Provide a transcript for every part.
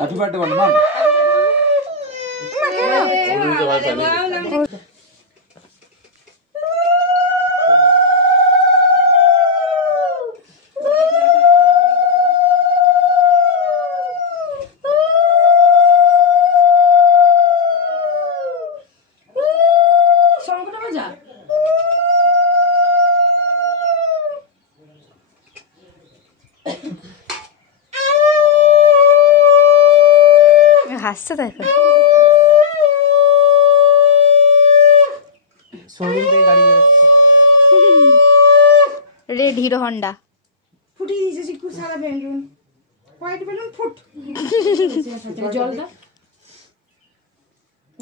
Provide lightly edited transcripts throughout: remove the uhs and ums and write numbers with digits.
Happy birthday বল মা। হাসছে দেখো। শোরুম থেকে গাড়ি বেরোচ্ছে। রেড হিরো হন্ডা ফুটিয়ে দিয়েছে চিকু সারা বেলুন, হোয়াইট বেলুন ফুট। জল দাও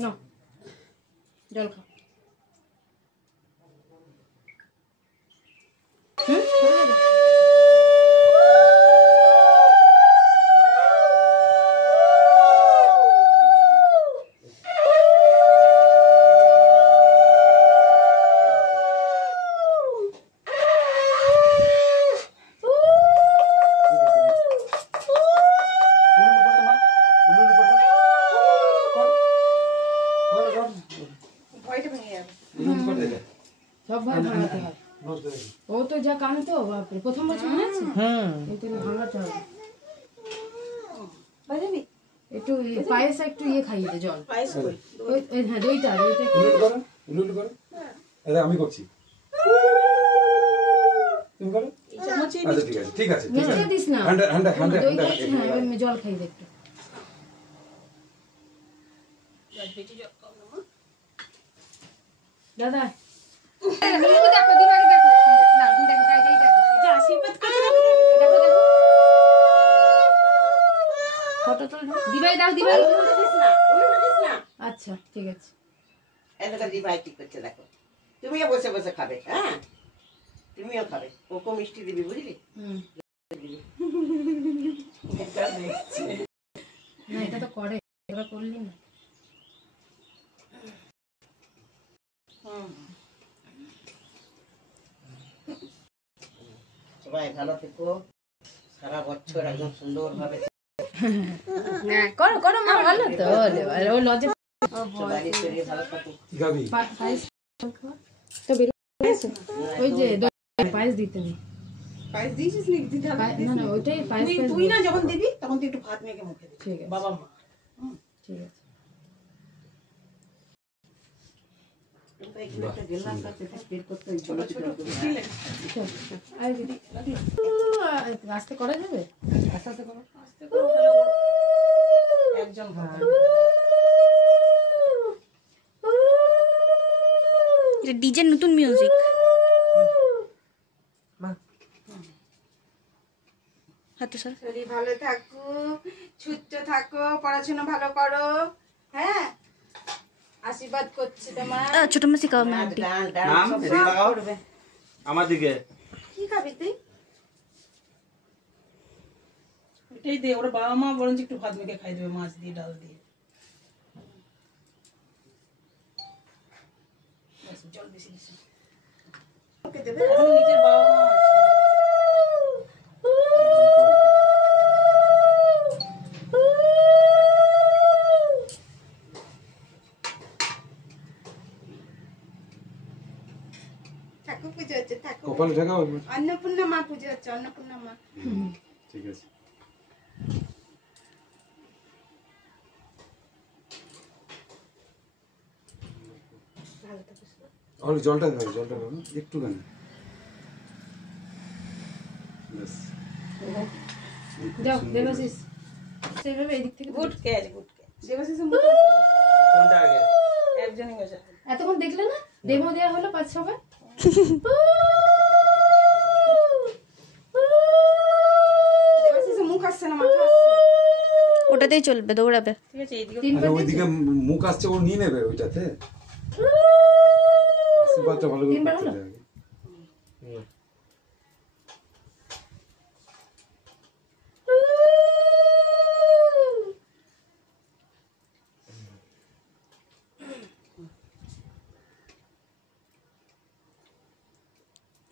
না, জল খাও। সব ভাই ভাঙাতে হয়। ও তো যা কানে তো বাপরে, প্রথম বছর মনে আছে। কিন্তু ভাঙাতে হবে। একটু পায়েস একটু ইয়ে খাইয়ে দে, জল। হ্যাঁ দইটা আমি করছি, তুমি করো। আচ্ছা ঠিক আছে মিষ্টি দিস না, জল খাইয়ে দে একটু। দাদা দিবাই দাও, দিবাই। আচ্ছা ঠিক আছে। দিবাই কি করছে দেখো, তুমিও বসে বসে খাবে। হ্যাঁ তুমিও খাবে, ওকে মিষ্টি দিবি বুঝলি। না এটা তো করে, এবার করলি না। সবাই ভালো থেকো, সারা বছর একদম সুন্দর ভাবে হ্যাঁ করো করো মা, ভালো তো। ও লজে ওই যে পায়েস দিতে নেই। পায়েস দিয়েছিস নাকি? দিতে হবে না না, ওইটাই পায়েস। তুই না যখন দিবি তখন তুই একটু ভাত মেখে মুখে দিবি। ঠিক আছে বাবা মা ঠিক আছে। আস্তে করা যাবে, আস্তে আস্তে করো। একজন ডিজে নতুন মিউজিক। শরীর ভালো থাকো, সুস্থ থাকো, পড়াশোনা ভালো করো। হ্যাঁ আশীর্বাদ করছি তোমার। ছোট মাসি কাও আন্টি আমার দিকে কি খাবি তুই? এটাই দে, ওরা বাবা মা বরঞ্চ একটু ভাত মেখে খাই দেবে, মাছ দিয়ে ডাল দিয়ে। জল বেশি দিছি। ওকে দেবে, নিজের বাবা মা আছে। ঠাকুর পুজো হচ্ছে, ঠাকুর কপালে ঢাকা। অন্নপূর্ণা মা পুজো হচ্ছে, অন্নপূর্ণা মা। ঠিক আছে। আর জলটা দাও, জলটা দাও একটু গান। যাও দেবাশিস, সেভাবে এদিক থেকে গুড ক্যাচ, গুড ক্যাচ। দেবাশিসের কোনটা আগে? একজনই গেছে। এতক্ষণ দেখলে না, ডেমো দেওয়া হলো 5-6 বার। দেবাশিসের মুখ আসছে না, মাথা আসছে। ওটাতেই চলবে, দৌড়াবে। ঠিক আছে, এইদিকে ওইদিকে মুখ আসছে, ও নিয়ে নেবে ওইটাতে। আশীর্বাদটা ভালো করে করতে হবে।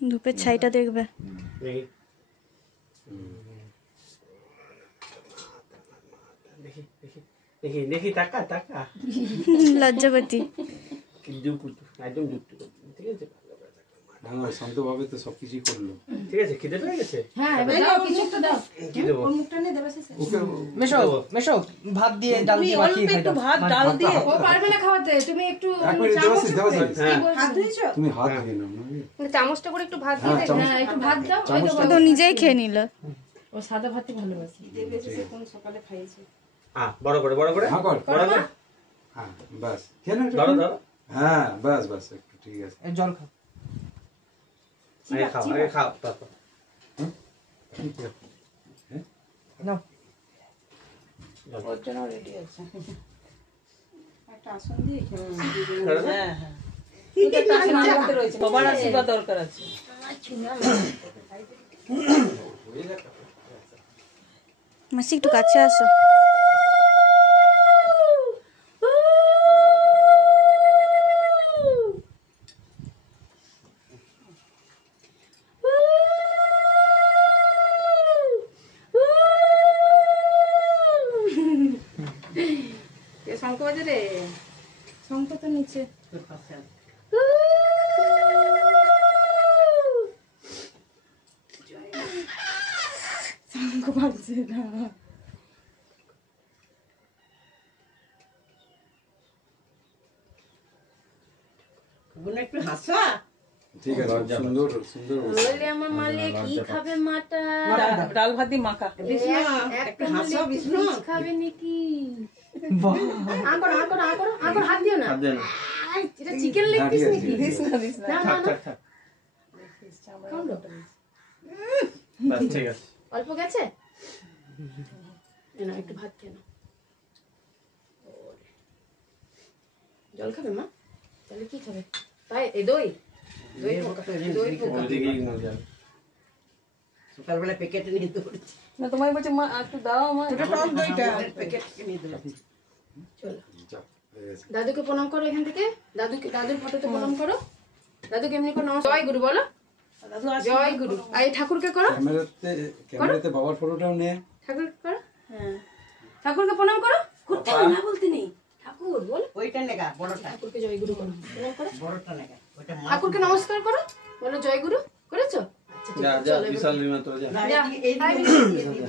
ধূপের ছাইটা দেখবে। দেখি দেখি দেখি দেখি টাকা টাকা লজ্জাপতি। যুক্ত একদম যুক্ত ঠিক আছে না শান্তভাবে তো সবকিছুই করলো। ঠিক আছে খিদে পেয়ে গেছে হ্যাঁ এবার দাও কিছু একটা দাও কি দেবো ওর মুখটা নিয়ে দেবে শেষে ওকে মেশো মেশো ভাত দিয়ে ডাল দিয়ে মাখিয়ে খাই দাও। ভাত ডাল দিয়ে ও পারবে না খাওয়াতে তুমি একটু এক মিনিট দেবাশিস দেবাশিস হ্যাঁ হাত ধুইছো তুমি হাত ধুয়ে নাও না চামচটা করে একটু ভাত হ্যাঁ চামচ হ্যাঁ একটু ভাত দাও ওই তো চামচটা তো নিজেই খেয়ে নিল। ও সাদা ভাতই ভালোবাসে দেবে শেষে কোন সকালে খাইয়েছে বড় করে বড় করে হ্যাঁ কর বড় করে হ্যাঁ বাস কেন ধরো ধরো হ্যাঁ বাস বাস একটু ঠিক আছে এই জল খাও। আগে খাও তারপর নাও ওর জন্য রেডি আছে একটা আসন দিয়ে হ্যাঁ হ্যাঁ সবার আশীর্বাদ দরকার আছে। মাসি একটু কাছে আসো। কে শঙ্খ বাজে রে শঙ্খ তো নিচে তোর পাশে আছে। শঙ্খ বাজছে না বোন একটু হাসা ঠিক আছে সুন্দর সুন্দর বলছো। বলে আমার মালে কি খাবে মাটা? ডাল ভাত দিয়ে মাখা। বিষ্ণু একটু হাসা বিষ্ণু খাবে নাকি? বাহ আঁকড় আঁকড় আঁকড় আঁকড় হাত দিও না হাত দেন এটা চিকেন লেগ হ্যাঁ, পিস ঠিক আছে, নাকি ঠিক আছে। না না থাক না থাক থাক বাস ঠিক আছে অল্প গেছে না একটু ভাত খেয়ে নাও জল খাবে মা তাহলে কি খাবে তাই এ দই দই পোকা দই পোকা ওইদিকেই মজা যাবে সকালবেলা প্যাকেটে নিয়ে দৌড়ছি না তোমায় বলছে মা একটু দাও আমার প্যাকেট নিয়ে দৌড়ছি যাও, হয়ে গেছে। দাদুকে প্রণাম করো এখান থেকে দাদুর ফটোতে প্রণাম করো দাদুকে এমনি করো নমস্কার জয় গুরু বলো জয় গুরু আর এই ঠাকুরকে করো ক্যামেরাতে বাবার ফটোটাও নে ঠাকুরকে করো হ্যাঁ ঠাকুরকে প্রণাম করো করতে হবে না বলতে নেই ঠাকুর বলো ওইটা নেগা বড়টা ঠাকুরকে জয় গুরু করো প্রণাম করো বড়টা নেগা ওইটা ঠাকুরকে নমস্কার করো বলো জয় গুরু করেছো আচ্ছা ঠিক যা আছে যা চলো এবার। বিশাল বিমান তো যা যা, এই হাই দিকে বিষ্ণু।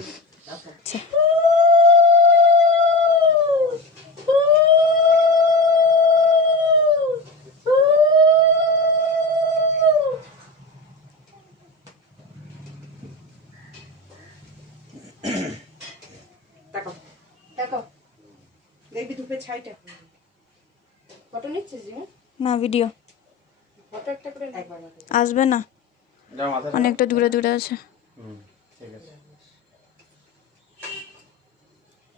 তাকাও তাকাও দেখবি ধূপের ছাইটা ফটো নিচ্ছিস রে না ভিডিও ফটো একটা করে একবার আসবে না, যা মাথা অনেকটা দূরে দূরে আছে। ঠিক আছে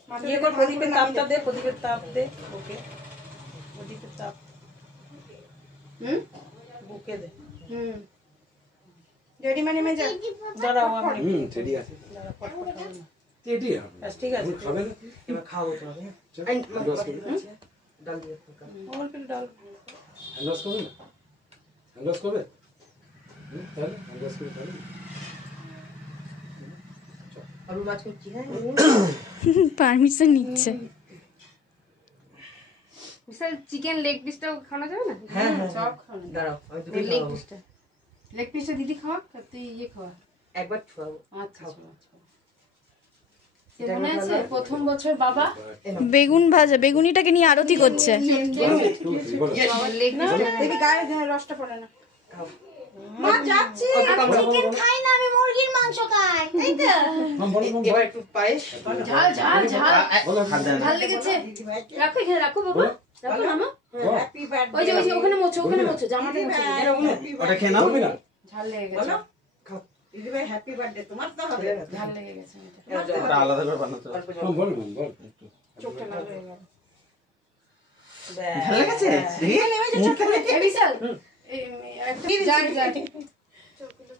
ইয়ে কর প্রদীপের তাপটা দে প্রদীপের তাপ দে ওকে প্রদীপের তাপ হুম বুকে দে হুম রেডি মানে মে যা দাঁড়াও আমি টেডি আছে টেডি হবে ব্যাস, ঠিক আছে খাবে না এবার খাও তোমাকে চল, হ্যান্ডওয়াশ করবে ডাল দিয়ে অল্প একটু ডাল হ্যান্ডওয়াশ করবে না হ্যান্ডওয়াশ করবে তাহলে হ্যান্ডওয়াশ করবে তাহলে আলু মাছ করছি হ্যাঁ পারমিশন নিচ্ছে। বিশাল চিকেন লেগ পিসটাও খাওয়া যাবে না হ্যাঁ, হ্যাঁ, সব খাওয়া দাঁড়াও আমি তোকে লেগ খাওয়াবো। পিসটা লেগ পিসটা দিদি খাওয়া তুই ইয়ে খাওয়া একবার ছুয়াবো আচ্ছা আচ্ছা সে মনে আছে প্রথম বছর বাবা বেগুন ভাজা, বেগুনিটাকে নিয়ে আরতি করছে। লেগ দেখি গায়ে রসটা পড়ে না মা যাচ্ছি চিকেন খাই না, আমি মুরগির মাংস খাই, তাই তো? এবার একটু পায়েস ঝাল ঝাল ঝাল হাত দেন ঝাল লেগেছে রাখো এখানে রাখো বাবা রাখো না মা হ্যাপি বার্থডে ওই যে ওখানে মোছো জামাটা মোছো ওটা খেয়ে নাও ঝাল লেগে গেছে বলো দিদি ভাই হ্যাপি বার্থডে তোমার তো হবে ঝাল লেগে গেছে ওটা আলাদা করে বানাতে হবে বল বল চোখটা লাল হয়ে গেল ভালো লাগছে এই বিশাল এই একটা যাক যাক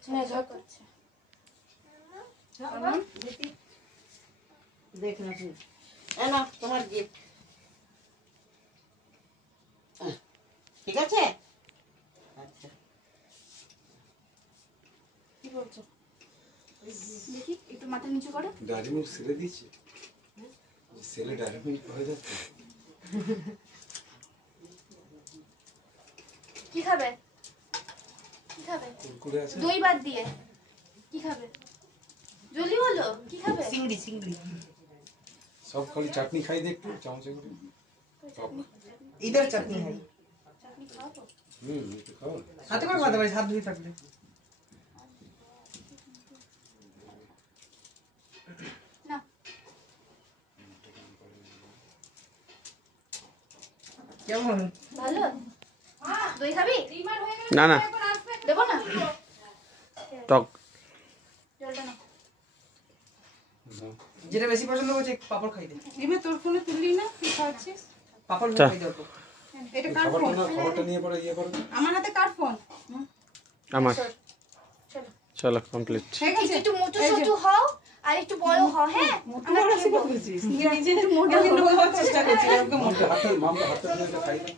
হ্যাঁ যাক করছে দেখ না তুমি এ না তোমার গিফট ঠিক আছে আচ্ছা কি বলছো দেখি একটু মাথা নিচু করো দাড়ি মুখ ছেড়ে দিচ্ছে ছেলে ডায়াবেটিক হয়ে যাচ্ছে। কি খাবে? কি খাবে? কুরকুরে আছে? দই বাদ দিয়ে কি খাবে? জলদি বলো, কি খাবে? চিংড়ি চিংড়ি সব খালি চাটনি খাই দে একটু চামচে করে। সব। ইদার চাটনি হয় চাটনি খাবো। একটু খাও। হাতে করে খাওয়াতে পারিস হাত ধুয়ে থাকলে না, কেমন ভালো। দই খাবি? না না দেবো না? টক জলটা না। যেটা বেশি পছন্দ করছে পাপড় খাই দে রিমা তোর ফোনে তুললি না তুই খাচ্ছিস পাপড় চা। খাই দে অল্প এটা কার ফোন খাবারটা নিয়ে পরে ইয়ে করো। আমার হাতে কার ফোন আমার চলো। চলো কমপ্লিট ঠিক আছে একটু মোটু সোটু হও আর একটু বড় হও, হ্যাঁ? আমরা খেলবো। নিজে একটু মোটা হওয়ার চেষ্টা করছি মামটা হাতটা দিয়ে খাই না।